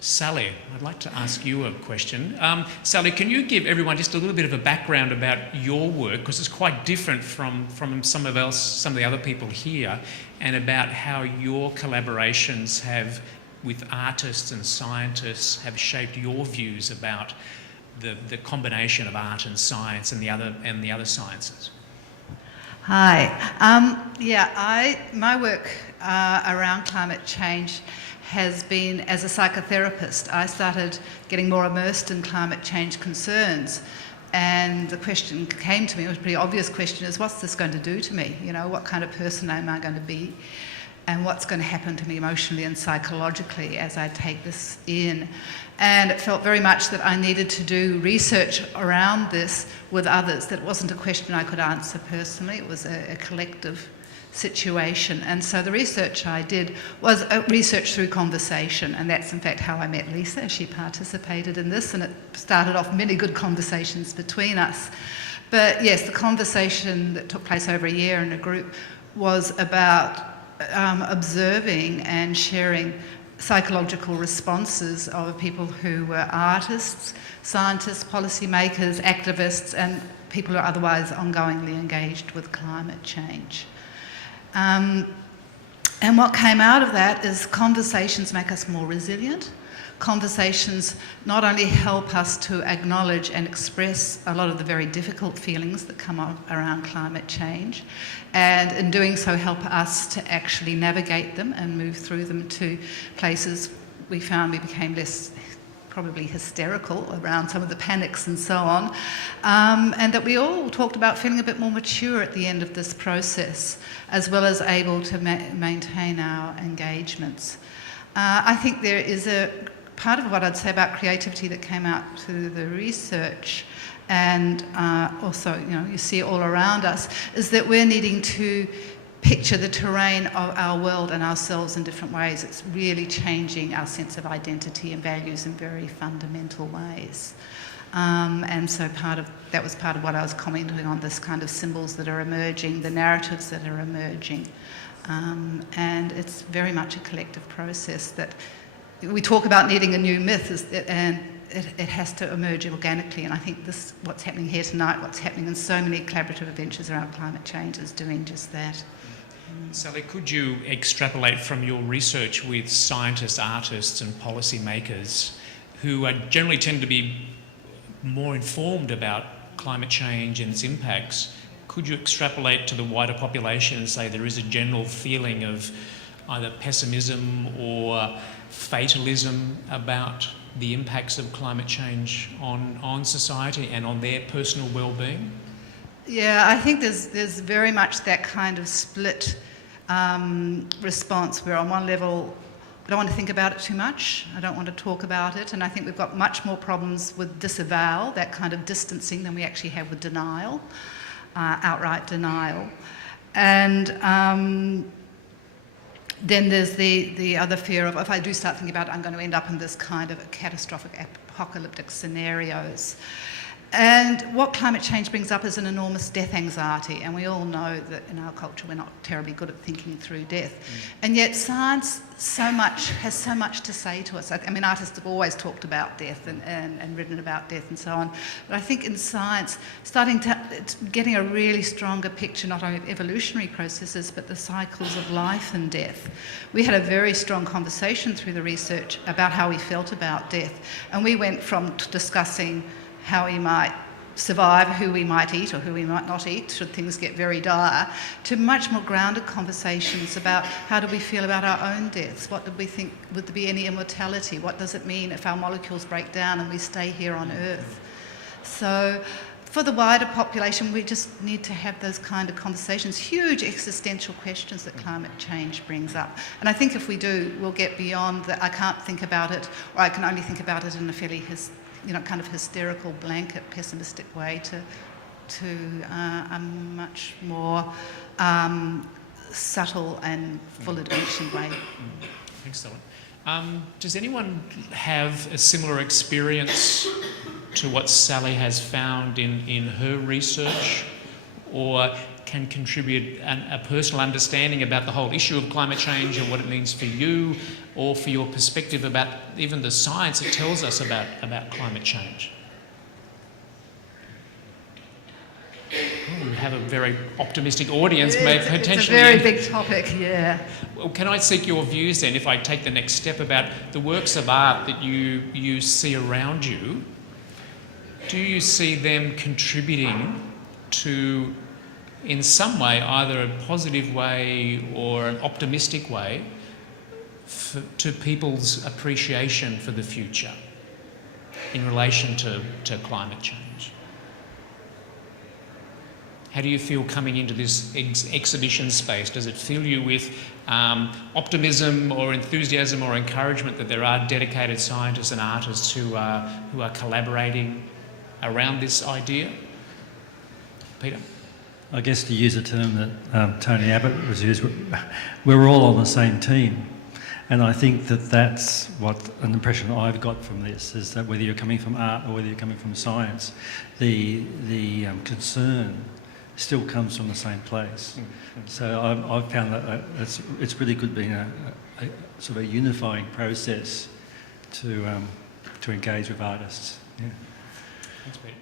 Sally, I'd like to ask you a question. Sally, can you give everyone just a little bit of a background about your work, because it's quite different from some of the other people here, and about how your collaborations have, with artists and scientists, have shaped your views about the combination of art and science and the other sciences. Hi. My work around climate change has been as a psychotherapist. I started getting more immersed in climate change concerns, and the question came to me, it was a pretty obvious question, is what's this going to do to me? You know, what kind of person am I going to be? And what's going to happen to me emotionally and psychologically as I take this in? And it felt very much that I needed to do research around this with others, that it wasn't a question I could answer personally, it was a collective situation. And so the research I did was research through conversation, and that's in fact how I met Lisa. She participated in this, and it started off many good conversations between us. But yes, the conversation that took place over a year in a group was about observing and sharing psychological responses of people who were artists, scientists, policymakers, activists, and people who are otherwise ongoingly engaged with climate change. And what came out of that is conversations make us more resilient. Conversations not only help us to acknowledge and express a lot of the very difficult feelings that come up around climate change, and in doing so help us to actually navigate them and move through them to places we found we became less probably hysterical around some of the panics and so on, and that we all talked about feeling a bit more mature at the end of this process, as well as able to maintain our engagements. I think there is a part of what I'd say about creativity that came out through the research, and also, you know, you see all around us, is that we're needing to picture the terrain of our world and ourselves in different ways. It's really changing our sense of identity and values in very fundamental ways. And so that was part of what I was commenting on, this kind of symbols that are emerging, the narratives that are emerging. And it's very much a collective process that we talk about needing a new myth, and it has to emerge organically. And I think what's happening here tonight, what's happening in so many collaborative adventures around climate change, is doing just that. Sally, could you extrapolate from your research with scientists, artists and policymakers who generally tend to be more informed about climate change and its impacts? Could you extrapolate to the wider population and say there is a general feeling of either pessimism or fatalism about the impacts of climate change on society and on their personal well-being? Yeah, I think there's very much that kind of split response, where on one level I don't want to think about it too much, I don't want to talk about it, and I think we've got much more problems with disavowal, that kind of distancing, than we actually have with denial, outright denial. And then there's the other fear of, if I do start thinking about it, I'm going to end up in this kind of catastrophic apocalyptic scenarios. And what climate change brings up is an enormous death anxiety, and we all know that in our culture we're not terribly good at thinking through death. And yet science has so much to say to us. I mean, artists have always talked about death and written about death and so on, but I think in science, getting a really stronger picture not only of evolutionary processes, but the cycles of life and death. We had a very strong conversation through the research about how we felt about death, and we went from discussing how we might survive, who we might eat or who we might not eat should things get very dire, to much more grounded conversations about how do we feel about our own deaths, what did we think, would there be any immortality, what does it mean if our molecules break down and we stay here on Earth. So for the wider population, we just need to have those kind of conversations, huge existential questions that climate change brings up. And I think if we do, we'll get beyond that I can't think about it, or I can only think about it in a fairly kind of hysterical, blanket, pessimistic way, to a much more subtle and full attention way. Excellent. Does anyone have a similar experience to what Sally has found in her research? Or can contribute a personal understanding about the whole issue of climate change and what it means for you, or for your perspective about even the science it tells us about climate change. We have a very optimistic audience, may potentially... It's a very big topic, yeah. Well, can I seek your views then, if I take the next step, about the works of art that you see around you? Do you see them contributing to, in some way, either a positive way or an optimistic way, to people's appreciation for the future in relation to climate change? How do you feel coming into this exhibition space? Does it fill you with optimism or enthusiasm or encouragement that there are dedicated scientists and artists who are collaborating around this idea? Peter? I guess, to use a term that Tony Abbott was used, we're all on the same team. And I think that that's what an impression I've got from this, is that whether you're coming from art or whether you're coming from science, the concern still comes from the same place. So I've found that it's really good being a sort of a unifying process to engage with artists. Yeah. Thanks, Peter.